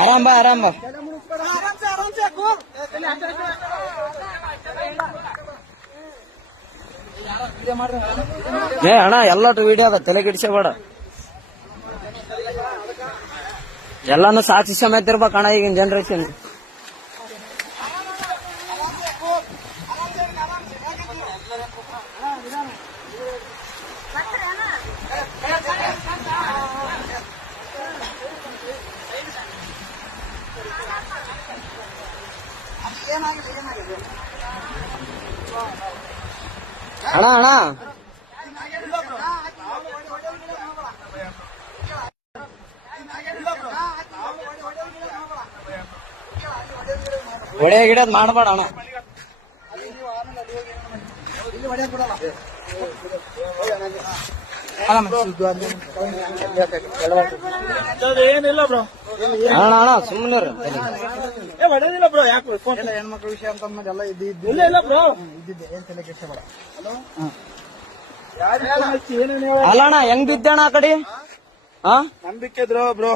ಆರಾಮ್ ಬಾ ಆರಾಮ್ ಬಾ. ಏ ಅಣ್ಣ ಎಲ್ಲಟು ವಿಡಿಯೋ ಅದ, ತಲೆ ಕೆಡಿಸಬೇಡ. ಎಲ್ಲಾನು ಸಾಕ್ಷಿ ಸಮೇತ ಇರ್ಬೇಕಣ್ಣ ಈಗಿನ ಜನರೇಷನ್. ಅಣ್ಣ ಅಣ್ಣ ಹೊಡೆ ಗಿಡದ್ ಮಾಡಬೇಡ ಅಣ್ಣ. ಏನಿಲ್ಲ ಬ್ರೋ, ಅಣ್ಣ ಅಣ್ಣ ಸುಮ್ಮನೆ ಹೊಡೆದಿಲ್ಲ ಬ್ರೋ. ಯಾಕೆ ಹೆಣ್ಮಕ್ಳ ವಿಷಯ ಅಂತ ಎಲ್ಲ ಇಲ್ಲ ಇಲ್ಲ ಬ್ರೋ, ಇದ್ದಿದ್ದೆ ಏನ್ ತಲೆ ಕೆಡಿಸಬೇಡ. ಅಲ್ಲ ಅಣ್ಣ ಹೆಂಗ್ ಬಿದ್ದಣ್ಣ ಆ ಕಡೆ? ನಂಬಿಕೆ ಇದ್ರು ಬ್ರೋ.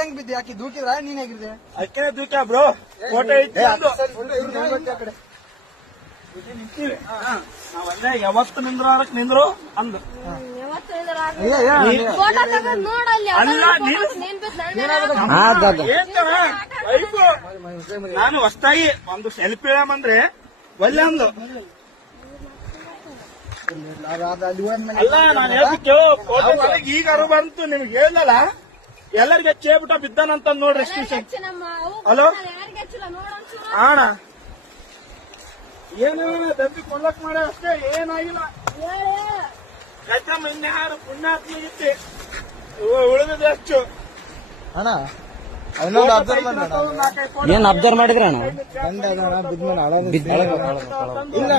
ಹೆಂಗ್ ಬಿದ್ದೆ? ಯಾಕೆ ದೂಕಿದ್ರ? ನೀನ್ ಹೇಗಿದ್ದೆ? ಅಕ್ಕೇನೆ ದೂಕ ಬ್ರೋ. ಫೋಟೋ ಐತಿ ನಾವಲ್ಲೇ ಯಾವತ್ತು ನಿಂದ್ರಾರಕ್ ನಿಂದ್ರು ಅಂದ್. ನಾನು ಹೊಸ್ತಾಗಿ ಒಂದು ಸೆಲ್ಫಿ ಅಂದ್ರೆ ಒಳ್ಳೆ ಅಂದು. ಅಲ್ಲ ನಾನು ಹೇಳ್ಬಿಟ್ಟು ಫೋಟೋ ಈಗ ಅರು ಬಂತು ನಿಮ್ಗೆ ಹೇಳಲ್ಲ. ಎಲ್ಲರಿಗೆ ಚೇಬಿಟ ಬಿದ್ದಾನಂತ ನೋಡ್ರಿ ಎಷ್ಟು ವಿಷಯ. ಹಲೋ ಅಣ್ಣ, ಏನೇನ ದಂಬಿ ಕೊಳ್ಳಕ್ ಮಾಡ ಅಷ್ಟೇ, ಏನಾಗಿಲ್ಲ. ಯಾಕಮ್ಮ ಇನ್ಯಾರು ಪುಣ್ಯಾತ್ಮಗಿತ್ತೆ ಉಳಿದಿದೆ ಅಷ್ಟು. ಅಣ್ಣ ಏನ್ ಅಬ್ಸರ್ವ್ ಮಾಡಿದ್ರಿ ಅಣ್ಣ? ಬಿದ್ಮೇಲೆ ಬಿದ್ದ ಇಲ್ಲ